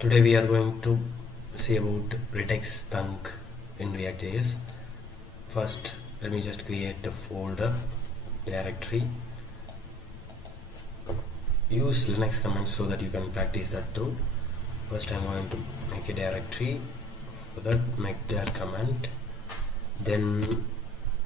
Today we are going to see about Redux Thunk in React.js. First, let me just create a folder, directory. Use Linux commands so that you can practice that too. First, I'm going to make a directory. For that, make dir command. Then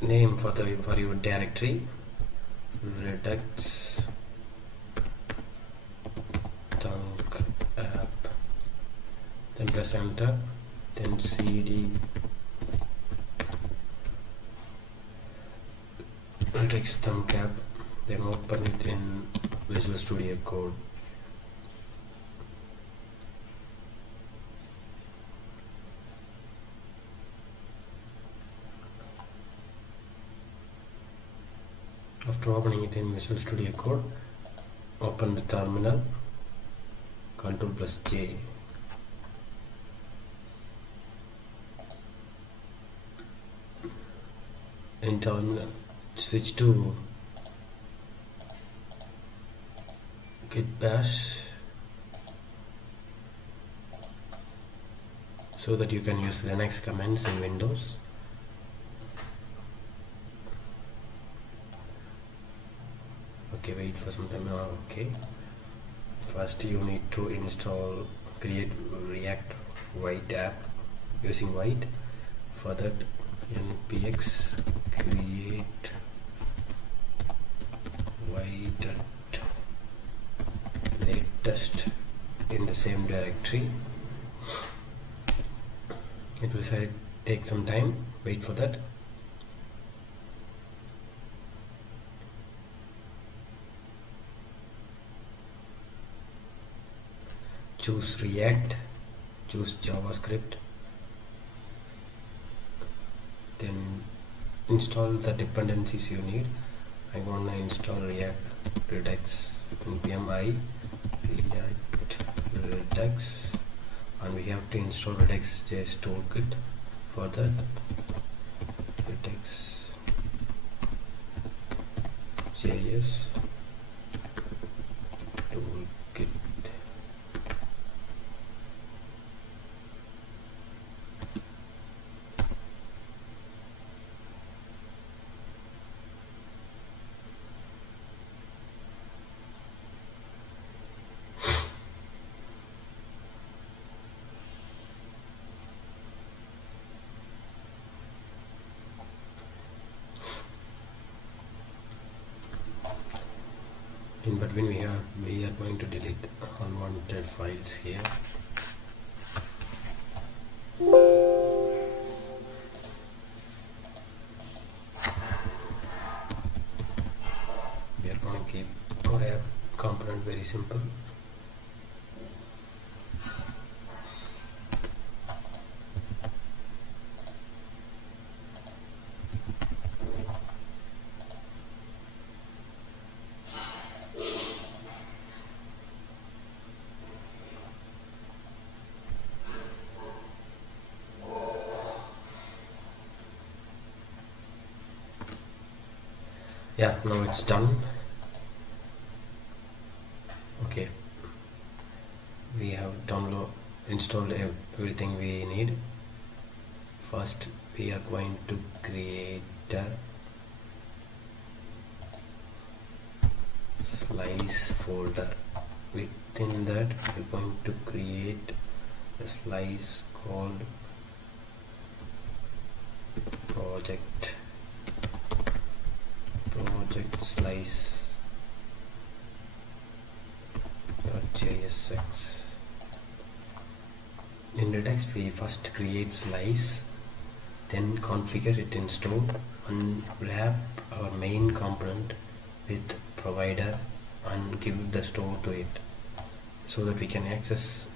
name for your directory, Redux Thunk app. Then press enter. Then cd Redux Thunk app. Then open it in Visual Studio Code. After opening it in Visual Studio Code, open the terminal, Ctrl+J. In terminal, switch to git bash so that you can use Linux commands in Windows. Okay, wait for some time. Okay, first you need to create React White app using White. For that, npx create White at latest in the same directory. It will take some time. Wait for that. Choose React, choose JavaScript, then install the dependencies you need. I want to install React-redux, npm I React-redux, and we have to install reactjs toolkit. For that, reactjs toolkit. In between we are going to delete unwanted files here. We are going to keep our app component very simple. Yeah, now it's done. Okay, we have installed everything we need. First, we are going to create a slice folder. Within that, we're going to create a slice called project slice .jsx. In Redux, we first create slice, then configure it in store, and wrap our main component with provider and give the store to it so that we can access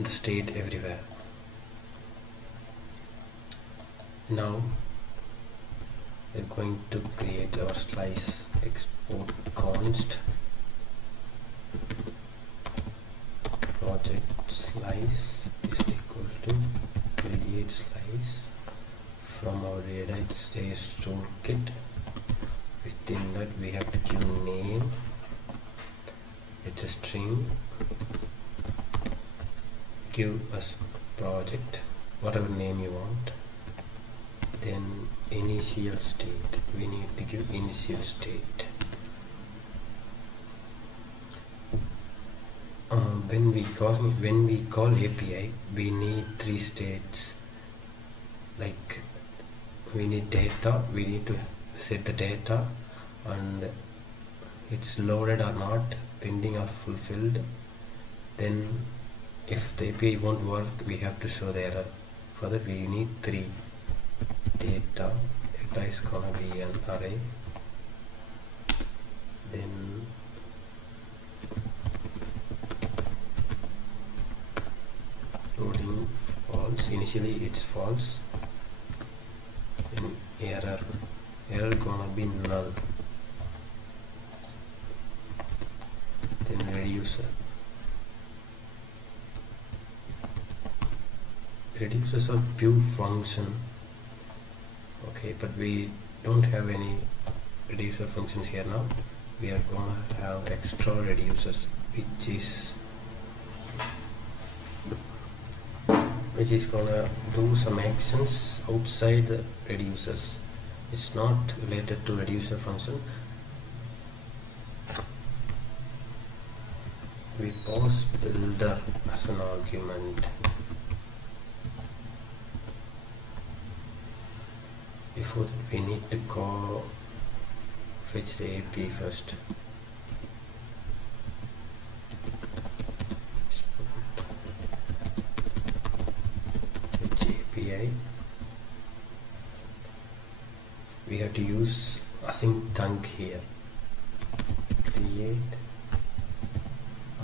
the state everywhere. Now we're going to create our slice. Export const project slice is equal to create slice from our reactjs toolkit. Within that we have to give name, it's a string, give us project, whatever name you want. Then initial state, we need to give initial state. When we call API, we need 3 states. Like we need data, we need to set the data and it's loaded or not, pending or fulfilled. Then if the API won't work, we have to show the error. For that we need 3. Data is gonna be an array, then loading false, initially it's false, then error gonna be null, then reducers are pure function. Okay, but we don't have any reducer functions here now. We are gonna have extra reducers, which is gonna do some actions outside the reducers. It's not related to reducer function. We pass builder as an argument. Before that, we need to fetch the API first. Fetch API. We have to use Async Thunk here. Create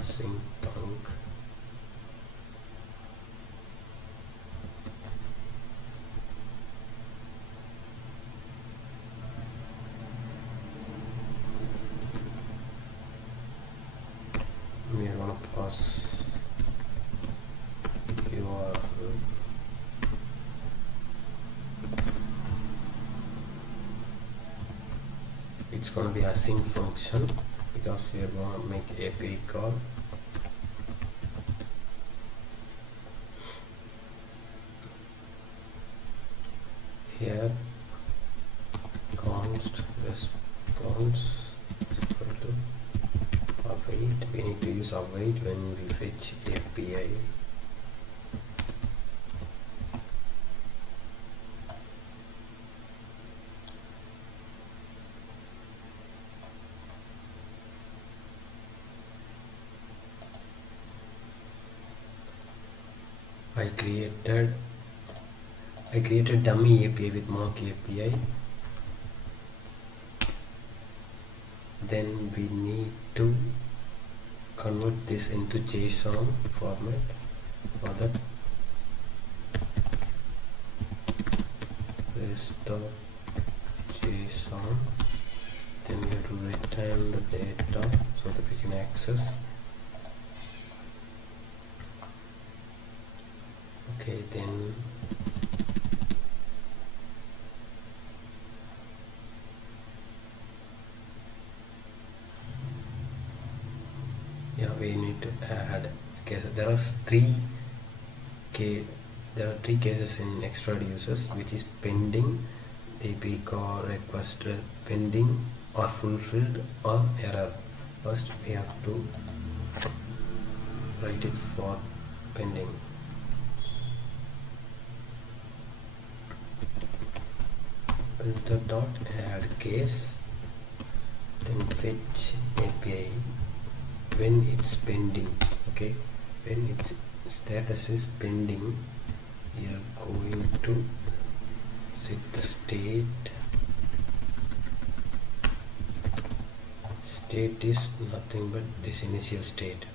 Async Thunk. We are going to pass URL. It's going to be async function because we are going to make API call. Here const response is equal to await. We need to use await when we fetch API. I created dummy API with mock API. Then we need to convert this into JSON format. For that, JSON. Then we have to return the data so that we can access. Okay, then we need to add case. There are three cases in extra users, which is pending, API call request pending or fulfilled or error. First we have to write it for pending. Filter dot add case, then fetch API when it's pending. Okay, when its status is pending, we are going to set the state. State is nothing but this initial state.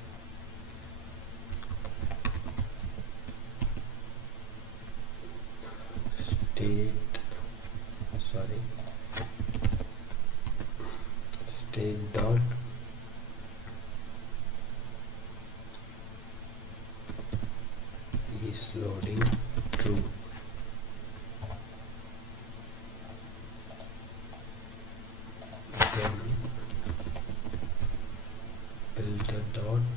State dot is loading true. Then builder dot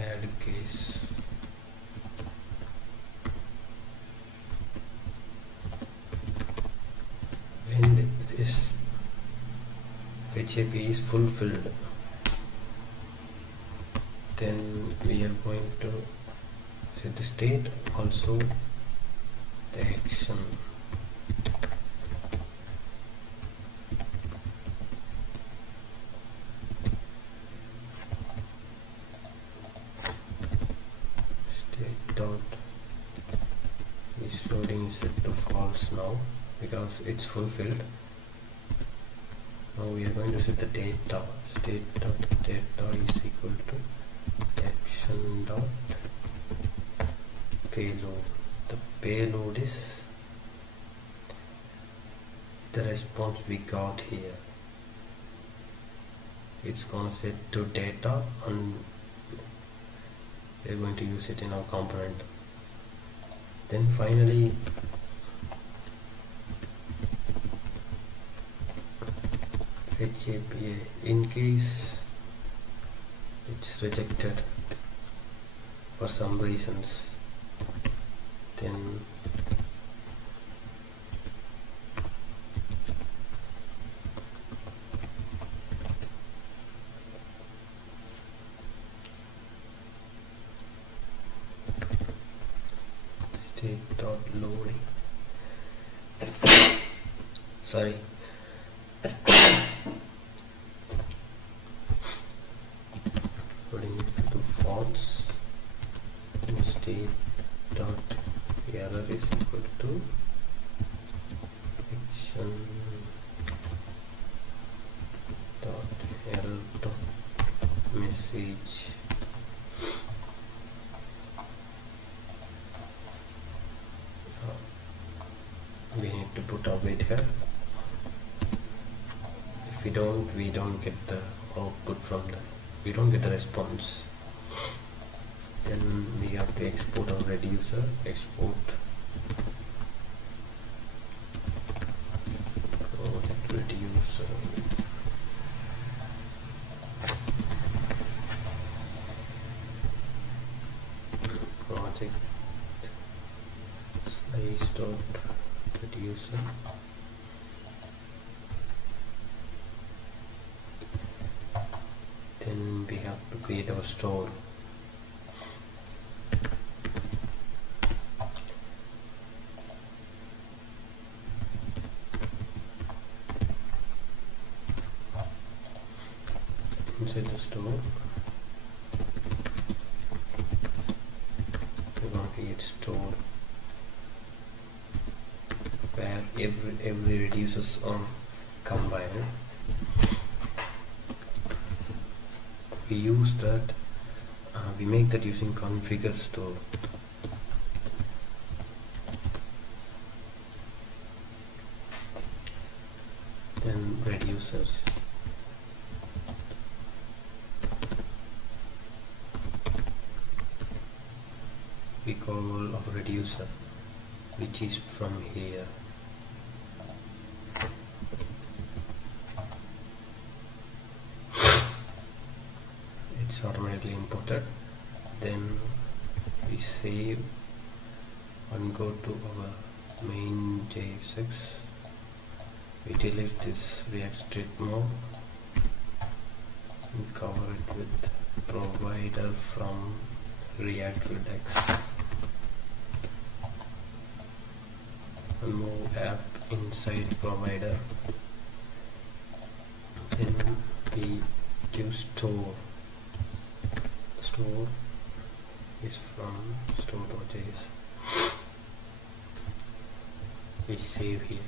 add case. When this HAP is fulfilled, then we are going to set the state, also the action. State dot is loading is set to false now because it's fulfilled. Now we are going to set the data. State dot data is equal to action dot payload. The payload is the response we got here. It's gonna set to data and we're going to use it in our component. Then finally fetch API. In case it's rejected for some reasons, then state dot loading. Sorry. Loading it to false. And state dot error is equal to action dot error dot message. We need to put our wait here. If we don't get the output from the, we don't get the response. Then we have to export our reducer. Export project reducer. Project slice dot reducer. Then we have to create our store. Inside the store, we're going to create store where every reduces are combined. We use that, we make that using configure store. Then reducers. We call of reducer, which is from here. It's automatically imported. Then we save and go to our main JSX. We delete this React strict mode and cover it with provider from React-redux and move app inside provider. Then we give store. The store is from store.js. We save here.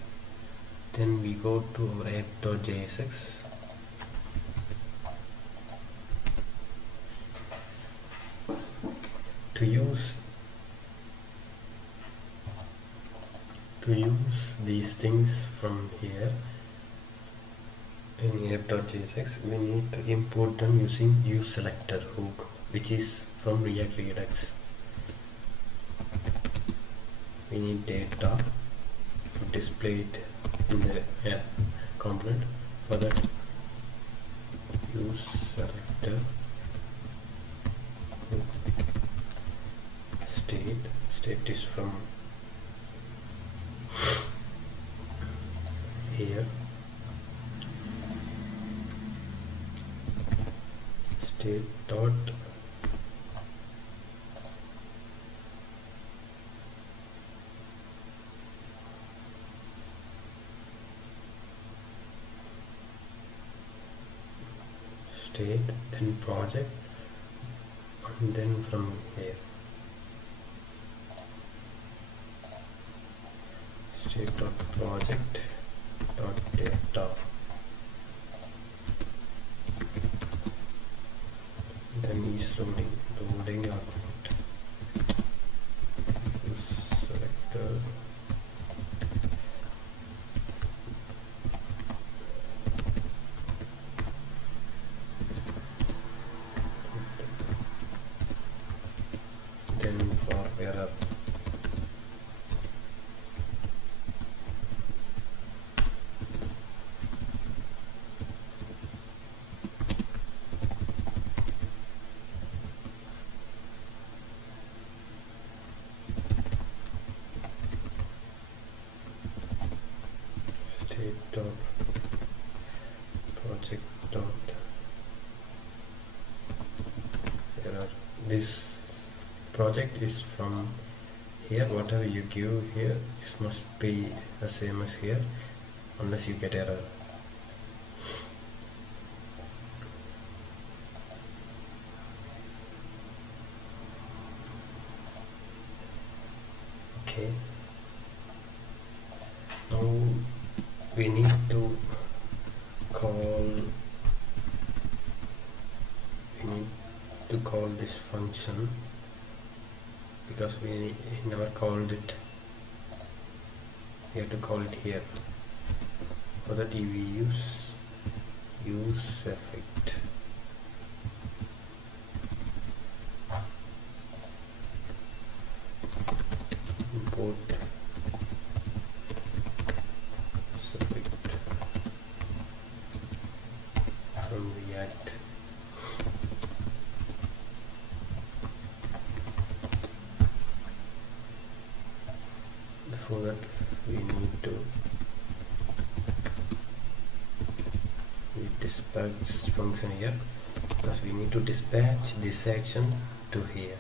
Then we go to our app.jsx. To use these things from here in app.jsx, we need to import them using useSelector hook, which is from React-redux. We need data to display it in the component. For that, useSelector hook project is from here. State dot state, then project, and then from here state dot project dot data, then is loading output. Select the then for error state dot project dot error. This project is from here. Whatever you give here, it must be the same as here, unless you get error. Okay, now we need to call this function, because we never called it. We have to call it here. For that we use effect. Import effect from React. Before that we need to dispatch function here, because we need to dispatch this action to here.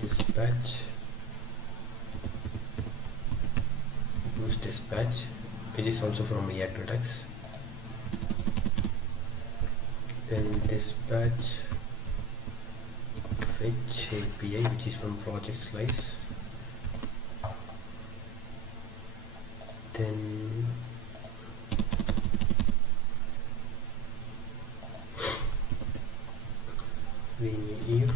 Dispatch, use dispatch, which is also from React-redux. Then dispatch fetch API, which is from project slice. Then we need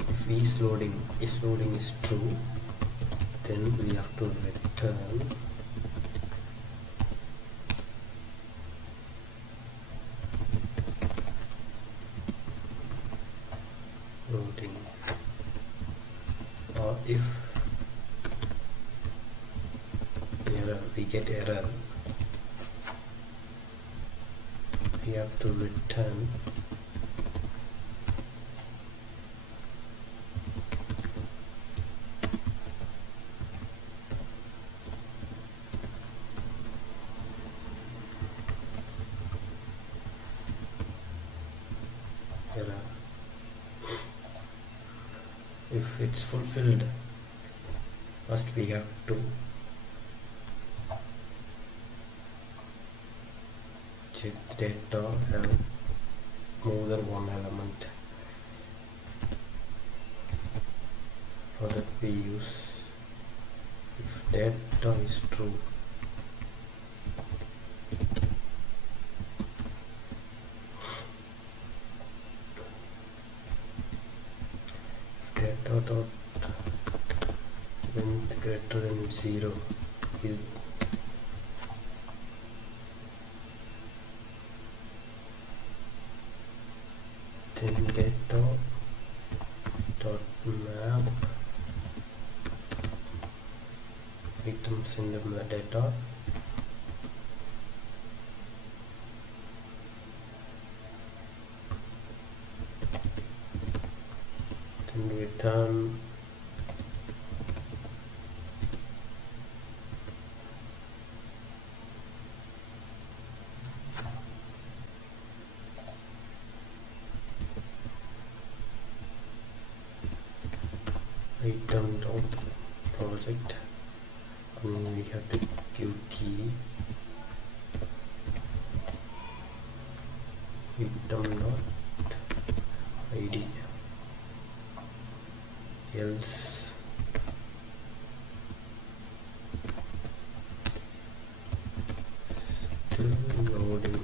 if isLoading is true, then we have to return loading, or if we get error, we have to return error. If it's fulfilled, first we have to check data have more than one element. For that we use if data is true. Data dot length greater than 0 is then data dot map items in the metadata. and return item dot project, and we have to give key item dot id, else still loading.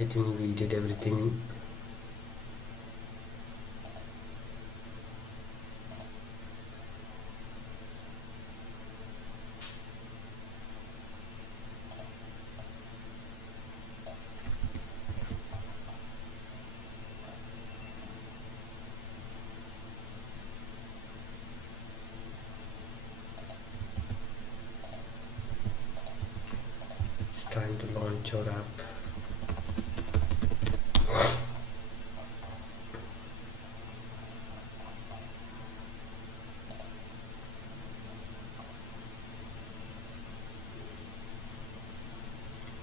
I think we did everything. It's time to launch our app.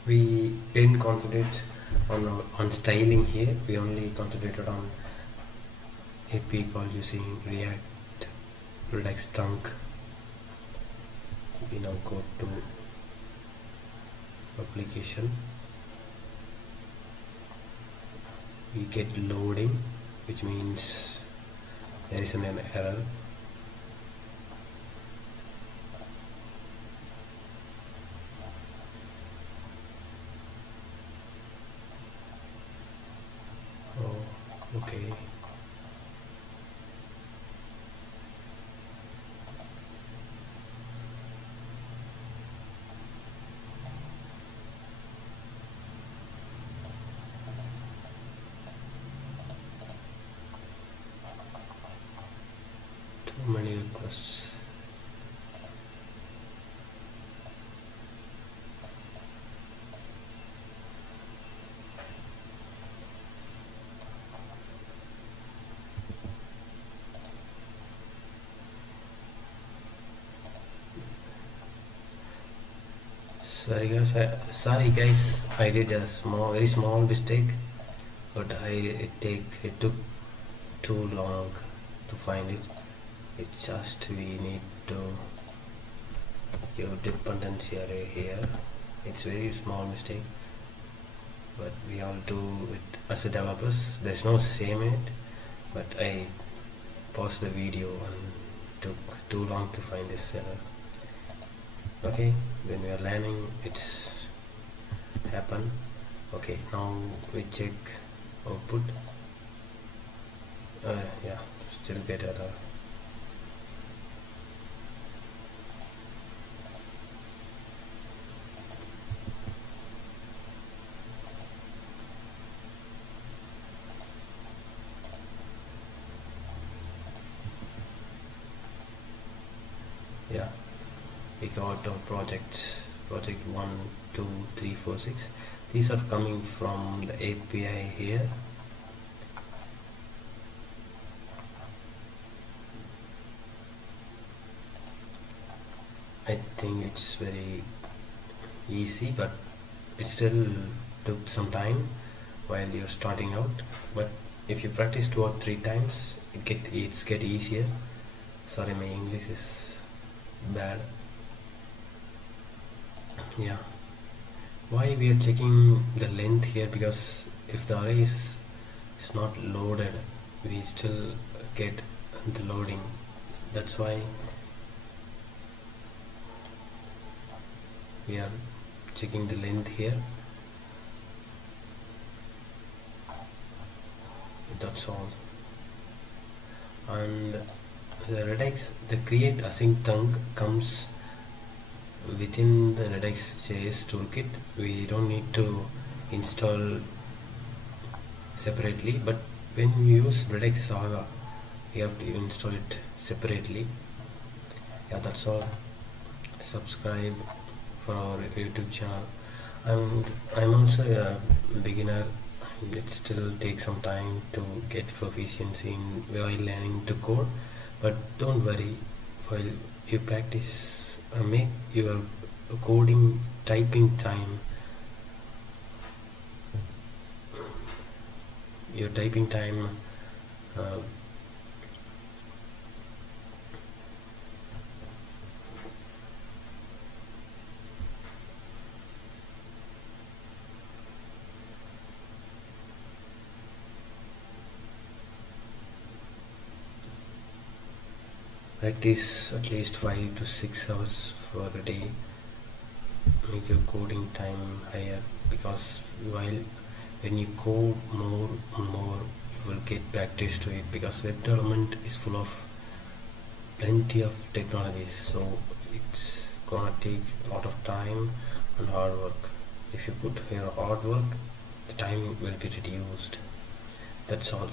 We didn't concentrate on styling here. We only concentrated on API call using Redux Thunk. We now go to application. We get loading, which means there is an error. Oh, okay. Too many requests. Sorry guys, I did a very small mistake, but it took too long to find it. It's just we need to give dependency array here. It's very small mistake, but we all do it as a developers. There's no shame in it, but I paused the video and took too long to find this error. Okay, when we are learning, it's happen. Okay, now we check output. Yeah, still get error. Yeah, we got our project 1, 2, 3, 4, 6. These are coming from the API here. I think it's very easy, but it still took some time while you're starting out. But if you practice 2 or 3 times, it's get easier. Sorry, my English is bad. Yeah, why we are checking the length here? Because if the array is not loaded, we still get the loading. That's why we are checking the length here. That's all. And the Redux, the create async thunk comes within the reactjs toolkit. We don't need to install separately, but when we use Redux Saga, we have to install it separately. Yeah, that's all. Subscribe for our YouTube channel. I'm also a beginner it still takes some time to get proficiency in while learning to code, but don't worry. While you practice, make your coding typing time, your typing time uh, practice at least 5 to 6 hours for a day. Make your coding time higher, because while when you code more and more, you will get practice to it, because web development is full of plenty of technologies, so it's gonna take a lot of time and hard work. If you put your hard work, the time will be reduced. That's all.